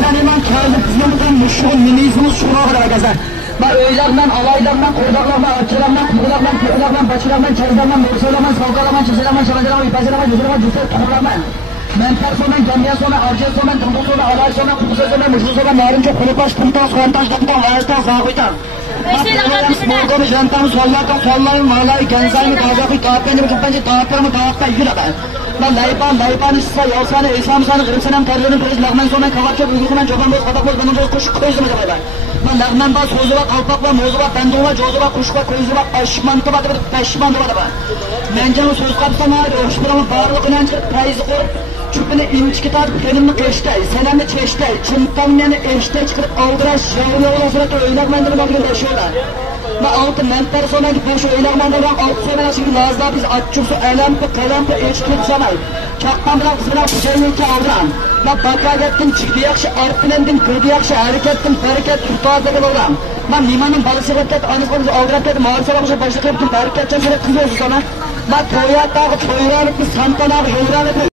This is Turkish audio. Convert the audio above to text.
sen hemen kağıdı kızımızdan müşhur minizimiz şuna kadar arkadaşlar. Ben öylerden, alaylardan, kordaklardan, arçalardan, kukulardan, kukulardan, başılardan, çarılardan, borsalardan, savgalardan, çizelerden, şabacalardan, ipazlardan, yüzlerden, cüzler, tuğlardan. Menfer sonra, camiye sonra, arcıya sonra, tımbu sonra, alay sonra, kukusa sonra, müşhur sonra, narınca, kulubaş, tımtan, soğantaş, tımtan, vayastan, sağkuytan. Smogomi, jantam, sollardan, solların, malay, genzaymi, gazakı, dağıtpenci, bıçıkpenci, dağıtlarımı, dağıttan, yürü ben. Lan laypan ısısa, yalsanı, esamsanı, kırıksanam, terörün, kırık, lağmen sonra, kavakçı, uyguman, çoban boz, kadak boz, benim boz, kuş, koyuzum acaba ben. Lan lağmen baz, hozuva, kalpakla, mozuva, pendova, cozuva, kuşva, koyuzuva, aşmantı badı, peşmantı badı ben. Mencanı söz kapsana, oşkuramı, bağırlık önen çıkıp, payızı korup, çüpünü inçki tartıp, kenimini keştey, senemli çeştey, çıntam yani eştey çıkırıp, aldıraş, yavru olasılıkta, öylakmendiri bakın yaşıyorlar. Ve altı menfer sonra gitmen şu öylakmendiri bak, altı sonra şimdi nazda biz açıksı, elempi, kalempi, eşklik sanay. Çaktan bırak kısmına bıçayı ki aldıran. Ve bakak ettin, çıktı yakşı, arpilendin, kırdı yakşı, harekettin, bereket, tutağız edil olam. Ben limanın balısı repket, anız balısı aldırak dedim, ağır sarabışı başlık yaptım, bereket çensene kızıyorsun sana. Ben toyat dağı, toyranlık bir santan abi, yoğranlık